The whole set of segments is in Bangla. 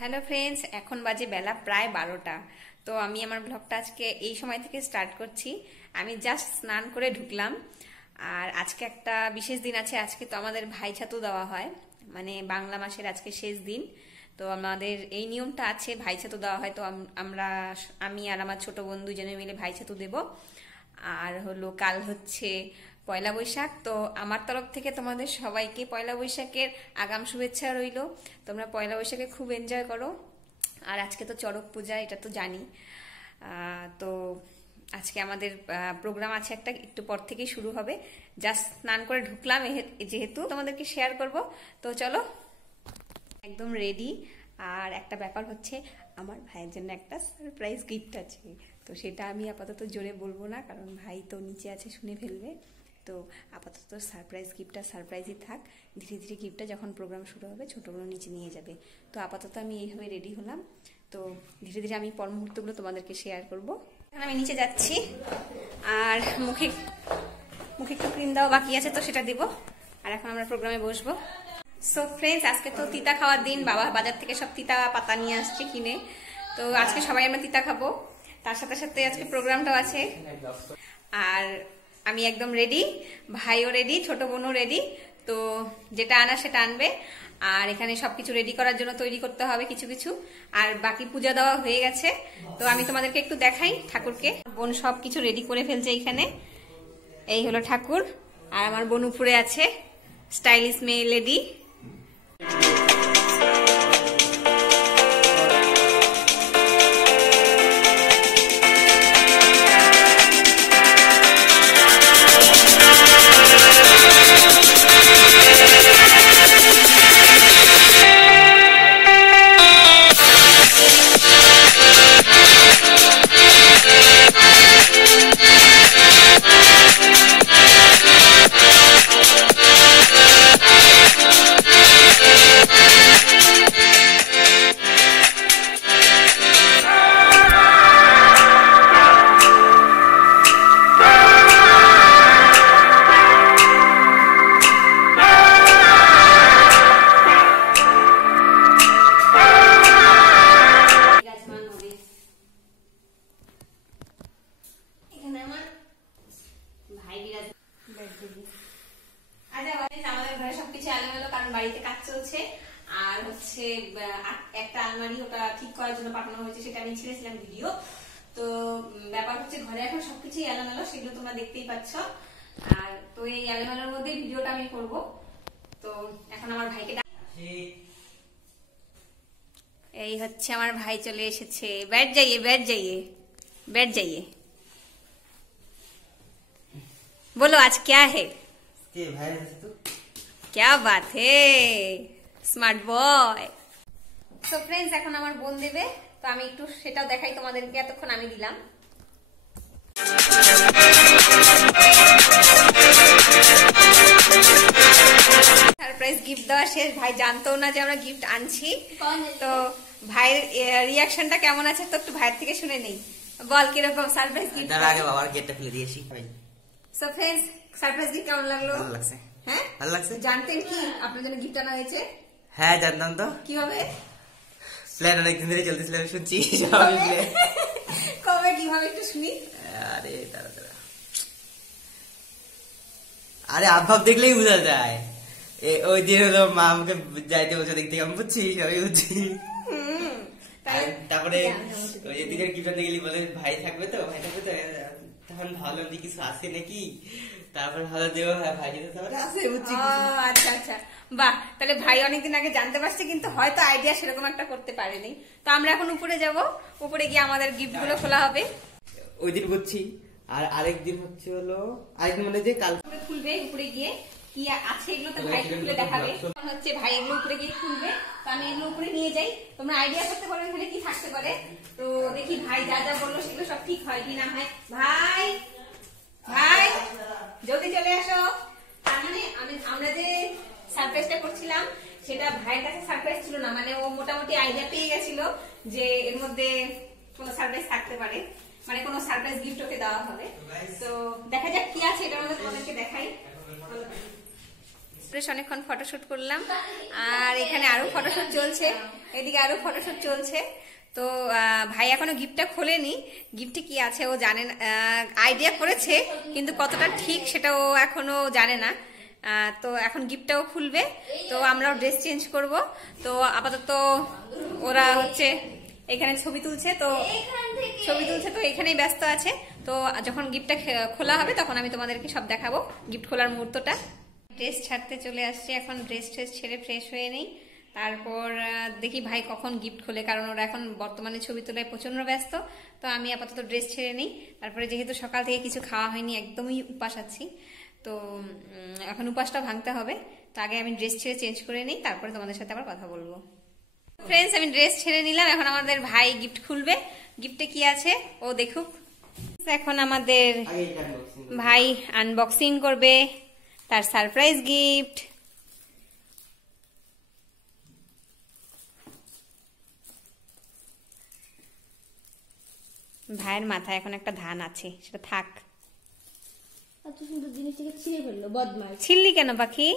হ্যালো ফ্রেন্ডস, এখন বাজে বেলা প্রায় 12টা। তো আমি আমার ব্লগটা আজকে এই সময় থেকে স্টার্ট করছি। আমি জাস্ট স্নান করে ঢুকলাম। আর আজকে একটা বিশেষ দিন আছে। আজকে তো আমাদের ভাই ছাতু দেওয়া হয়, মানে বাংলা মাসের আজকে শেষ দিন। তো আমাদের এই নিয়মটা আছে, ভাই ছাতু দেওয়া হয়। তো আমি আর আমার ছোট বোন দুজনে মিলে ভাই ছাতু দেব। আর হলো কাল হচ্ছে পয়লা বৈশাখ। তো আমার তরফ থেকে তোমাদের সবাইকে পয়লা বৈশাখের আগাম শুভেচ্ছা রইল। তোমরা পয়লা বৈশাখে খুব এনজয় করো। আর আজকে তো চড়ক পূজা, এটা তো জানি। তো আজকে আমাদের প্রোগ্রাম আছে একটা, একটু পর থেকেই শুরু হবে। জাস্ট স্নান করে ঢুকলাম যেহেতু তোমাদেরকে শেয়ার করব। তো চলো, একদম রেডি। আর একটা ব্যাপার হচ্ছে, আমার ভাইয়ের জন্য একটা সারপ্রাইজ গিফট আছে। তো সেটা আমি আপাতত জোরে বলবো না, কারণ ভাই তো নিচে আছে, শুনে ফেলবে। তো আপাতত সারপ্রাইজ গিফটটা সারপ্রাইজই থাক। ধীরে ধীরে গিফটটা যখন প্রোগ্রাম শুরু হবে ছোটোগুলো নিচে নিয়ে যাবে। তো আপাতত আমি এইভাবে রেডি হলাম। তো ধীরে ধীরে আমি পর মুহূর্তগুলো তোমাদেরকে শেয়ার করব। আমি নিচে যাচ্ছি, আর মুখে একটু ক্রিম দেওয়া বাকি আছে, তো সেটা দিব। আর এখন আমরা প্রোগ্রামে বসবো। সো ফ্রেন্ডস, আজকে তো তিতা খাওয়ার দিন। বাবা বাজার থেকে সব তিতা পাতা নিয়ে আসছে কিনে। তো আজকে সবাই আমরা তিতা খাবো। তার সাথে সাথে আজকে প্রোগ্রামটাও আছে। আর আমি একদম রেডি, ভাইও রেডি, ছোট বোনও রেডি। তো যেটা আনা সেটা আনবে। আর এখানে সবকিছু রেডি করার জন্য তৈরি করতে হবে কিছু কিছু। আর বাকি পূজা দেওয়া হয়ে গেছে। তো আমি তোমাদেরকে একটু দেখাই ঠাকুরকে। বোন সবকিছু রেডি করে ফেলছে এইখানে। এই হলো ঠাকুর, আর আমার বোন উপরে আছে, স্টাইলিশ মেয়ে লেডি। আমাদের ঘরে সবকিছু এলোমেলো, কারণ বাড়িতে কাজ চলছে। আর হচ্ছে একটা আলমারি, ওটা ঠিক করার জন্য পাঠানো হয়েছে, সেটা আমি ছেড়েছিলাম ভিডিও। তো ব্যাপার হচ্ছে, ঘরে এখন সবকিছুই এলোমেলো, সেগুলো তোমরা দেখতেই পাচ্ছ। আর তো এই এলোমেলোর মধ্যে ভিডিওটা আমি করব। তো এখন আমার ভাইকে এই হচ্ছে আমার ভাই চলে এসেছে। बैठ जाइए बैठ जाइए बैठ जाइए। बोलो आज क्या है? क्या बात है, स्मार्ट बॉय। তো ফ্রেন্ডস, এখন আমার বোন দেবে। তো আমি একটু সেটাও দেখাই তোমাদেরকে। এতক্ষণ আমি দিলাম। সারপ্রাইজ গিফট দেওয়া শেষ। ভাই জানতো না যে আমরা গিফট আনছি। তো ভাইয়ের রিয়াকশনটা কেমন আছে তো একটু ভাইয়ের থেকে শুনে নেই। বল কিরকম সারপ্রাইজ গিফট? তার আগে বাবার গেটটা খুলে দিয়েছি ভাই। সো ফ্রেন্ডস, সারপ্রাইজ গিফট কেমন লাগলো? ভালো লাগছে। হ্যাঁ, ভালো লাগছে। জানতেন কি আপনার জন্য গিফট আনা হয়েছে? হ্যাঁ জানতাম তো। কিভাবে? প্ল্যান অনেকদিন ধরে চলতেছিল, আমি শুনছি। কবে কিভাবে একটু শুনি। আরে দাঁড়া দাঁড়া, আরে আভাব দেখলেই বোঝা যায়। ওই দিন হলো মা আমাকে যাইতে বলছে, দেখতে আমি বুঝছি, সবাই বুঝছি। তারপরে ওই দিনের গিফট আনতে গেলি বলে ভাই থাকবে তো, তখন ভাবলাম যে কিছু আছে নাকি। তারপর ভালো দেবো, হ্যাঁ ভাই আছে বুঝছি। আচ্ছা আচ্ছা, বাহ। তাহলে ভাই অনেকদিন আগে জানতে পারছে, কিন্তু হয়তো আইডিয়া সেরকম একটা করতে পারেনি। তো আমরা এখন উপরে যাব, উপরে গিয়ে আমাদের গিফট গুলো খোলা হবে। ওই দিন বুঝছি। আর আরেকদিন হচ্ছে হলো, আরেকদিন মানে যে কাল খুলবে, উপরে গিয়ে কি আছে এগুলো তো ভাই খুলে দেখাবে। হচ্ছে ভাই এগুলো উপরে গিয়ে খুলবে। তো আমি এগুলো উপরে নিয়ে যাই, তোমরা আইডিয়া করতে পারো এখানে কি থাকতে পারে। তো দেখি ভাই যা যা বললো সেগুলো সব ঠিক হয় কি না হয়। ভাই ভাই জলদি চলে আসো। তার মানে আমরা যে সারপ্রাইজটা করছিলাম সেটা ভাইয়ের কাছে সারপ্রাইজ ছিল না, মানে ও মোটামুটি আইডিয়া পেয়ে গেছিল যে এর মধ্যে কোনো সারপ্রাইজ থাকতে পারে, মানে কোনো সারপ্রাইজ গিফট ওকে দেওয়া হবে। তো দেখা যাক কি আছে, এটার মধ্যে তোমাদেরকে দেখাই। বেশ অনেকক্ষণ ফটোশুট করলাম, আর এখানে আরো ফটোশুট চলছে, এদিকে আরো ফটোশুট চলছে। তো ভাই এখনো গিফটটা খোলেনি, গিফটে কি আছে ও জানে না, আইডিয়া করেছে কিন্তু কতটা ঠিক সেটা ও এখনো জানে না। তো এখন গিফটটাও খুলবে, তো আমরাও ড্রেস চেঞ্জ করব। তো আপাতত ওরা হচ্ছে এখানে ছবি তুলছে, তো এখানেই ব্যস্ত আছে। তো যখন গিফটটা খোলা হবে তখন আমি তোমাদেরকে সব দেখাবো, গিফট খোলার মুহূর্তটা। ড্রেস ছাড়তে চলে আসছে, এখন ড্রেস ছেড়ে ফ্রেশ হয়ে নেই, তারপর দেখি ভাই কখন গিফট খোলে, কারণ ওরা এখন বর্তমানে ছবি তোলায় প্রচন্ড ব্যস্ত। তো আমি আপাতত ড্রেস ছেড়ে নিই, তারপরে যেহেতু সকাল থেকে কিছু খাওয়া হয়নি, একদমই উপাস আছি, তো এখন উপাসটা ভাঙতে হবে। তো আগে আমি ড্রেস ছেড়ে চেঞ্জ করে নিই, তারপরে তোমাদের সাথে আবার কথা বলবো। ফ্রেন্ডস, আমি ড্রেস ছেড়ে নিলাম, এখন আমাদের ভাই গিফট খুলবে। গিফটে কি আছে ও দেখুক। এখন আমাদের ভাই আনবক্সিং করবে তার সারপ্রাইজ গিফট। ভাইয়ের মাথায় এখন একটা ধান আছে, সেটা থাক। এত সুন্দর জিনিসটাকে ছিঁড়ে ফেললো, বদমাইশ। ছিললি কেন পাখি?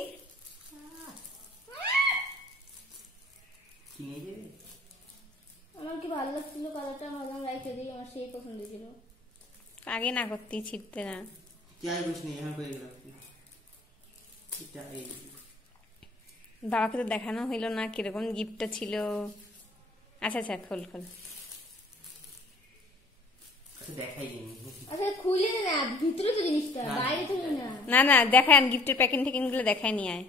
আমার কি ভালো লাগছিল কালারটা, ভাবলাম রাইখে দিই, আমার সেই পছন্দ ছিল। আগে না করতেই, ছিটতে না। বাবাকে তো দেখানো হইলো না কিরকম গিফটটা ছিল। আচ্ছা আচ্ছা, খোল খোল। আচ্ছা খুলে না, ভিতরে তো জিনিসটা, বাইরে তো না। না না, দেখায়, গিফটের প্যাকিং ট্যাকিং গুলো দেখায় নিয়ে আয়।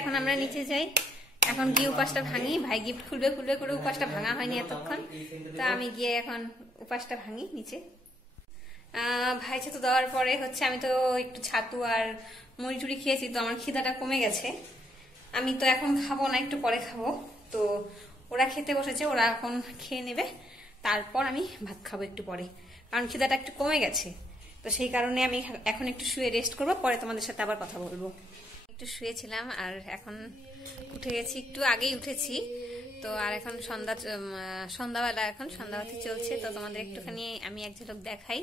এখন আমরা নিচে যাই, এখন গিয়ে উপাসটা ভাঙি। ভাই গিফট খুলবে খুলবে করে উপাসটা ভাঙা হয়নি এতক্ষণ, তো আমি গিয়ে এখন উপাসটা ভাঙি নিচে। ভাই ছাতু দেওয়ার পরে হচ্ছে আমি তো একটু ছাতু আর মুড়ি টুড়ি খেয়েছি, তো আমার খিদাটা কমে গেছে। আমি তো এখন খাবো না, একটু পরে খাবো। তো ওরা খেতে বসেছে, ওরা এখন খেয়ে নেবে, তারপর আমি ভাত খাবো একটু পরে, কারণ খিদাটা একটু কমে গেছে। তো সেই কারণে আমি এখন একটু শুয়ে রেস্ট করবো, পরে তোমাদের সাথে আবার কথা বলবো। একটু শুয়েছিলাম আর এখন উঠে গেছি, একটু আগেই উঠেছি। তো আর এখন সন্ধ্যাবেলা, এখন সন্ধ্যাবাতি চলছে। তো তোমাদের একটুখানি আমি এক ঝলক দেখাই।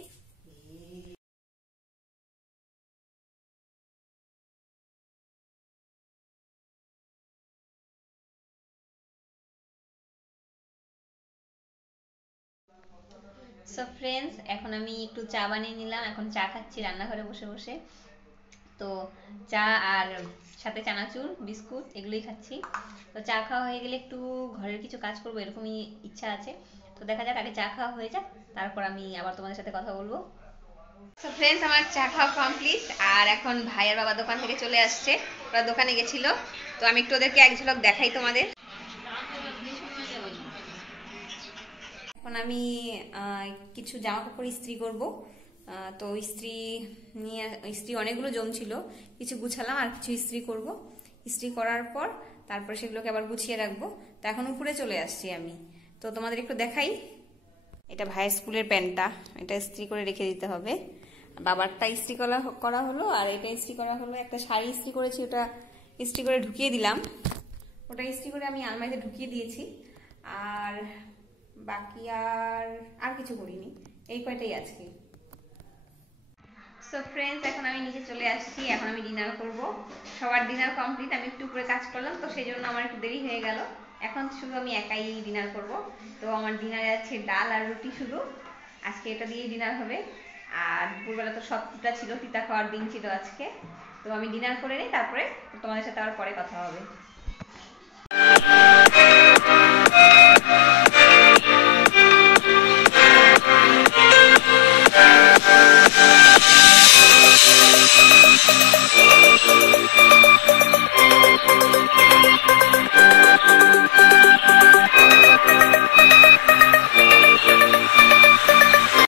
সো ফ্রেন্ডস, এখন আমি একটু চা বানিয়ে নিলাম, এখন চা খাচ্ছি রান্নাঘরে বসে বসে। তো চা আর সাথে চানাচুর বিস্কুট এগুলোই খাচ্ছি। তো চা খাওয়া হয়ে গেলে একটু ঘরের কিছু কাজ করবো, এরকমই ইচ্ছা আছে। তো দেখা যাক, আগে চা খাওয়া হয়ে যাক, তারপর আমি আবার তোমাদের সাথে কথা বলবো। তো ফ্রেন্ডস, আমার চা খাওয়া কমপ্লিট, আর এখন ভাইয়ের বাবা দোকান থেকে চলে আসছে, ওরা দোকানে গেছিল। তো আমি একটু ওদেরকে এক ঝলক দেখাই তোমাদের। এখন আমি কিছু জামা কাপড় ইস্ত্রি করবো, তো ইস্ত্রি নিয়ে ইস্ত্রি অনেকগুলো জমছিল, কিছু গুছালাম আর কিছু ইস্ত্রি করব। ইস্ত্রি করার পর তারপর সেগুলোকে আবার গুছিয়ে রাখবো। তো এখন উপরে চলে আসছি আমি, তো তোমাদের একটু দেখাই। এটা ভাইয়ের স্কুলের প্যান্টটা, এটা ইস্ত্রি করে রেখে দিতে হবে। বাবারটা ইস্ত্রি করা হলো, আর এটা ইস্ত্রি করা হলো। একটা শাড়ি ইস্ত্রি করেছি, ওটা ইস্ত্রি করে ঢুকিয়ে দিলাম। ওটা ইস্ত্রি করে আমি আলমারিতে ঢুকিয়ে দিয়েছি। আর বাকি আর কিছু করিনি, এই কয়টাই আজকে। সো ফ্রেন্ডস, এখন আমি নিচে চলে আসছি, এখন আমি ডিনার করব। সবার ডিনার কমপ্লিট, আমি একটু উপরে কাজ করলাম, তো সেই জন্য আমার একটু দেরি হয়ে গেল। এখন শুধু আমি একাই ডিনার করব। তো আমার ডিনারে আছে ডাল আর রুটি শুধু, আজকে এটা দিয়েই ডিনার হবে। আর দুপুরবেলা তো সব তিতা ছিল, তিতা খাওয়ার দিন ছিল আজকে। তো আমি ডিনার করে নিই, তারপরে তোমাদের সাথে আবার পরে কথা হবে।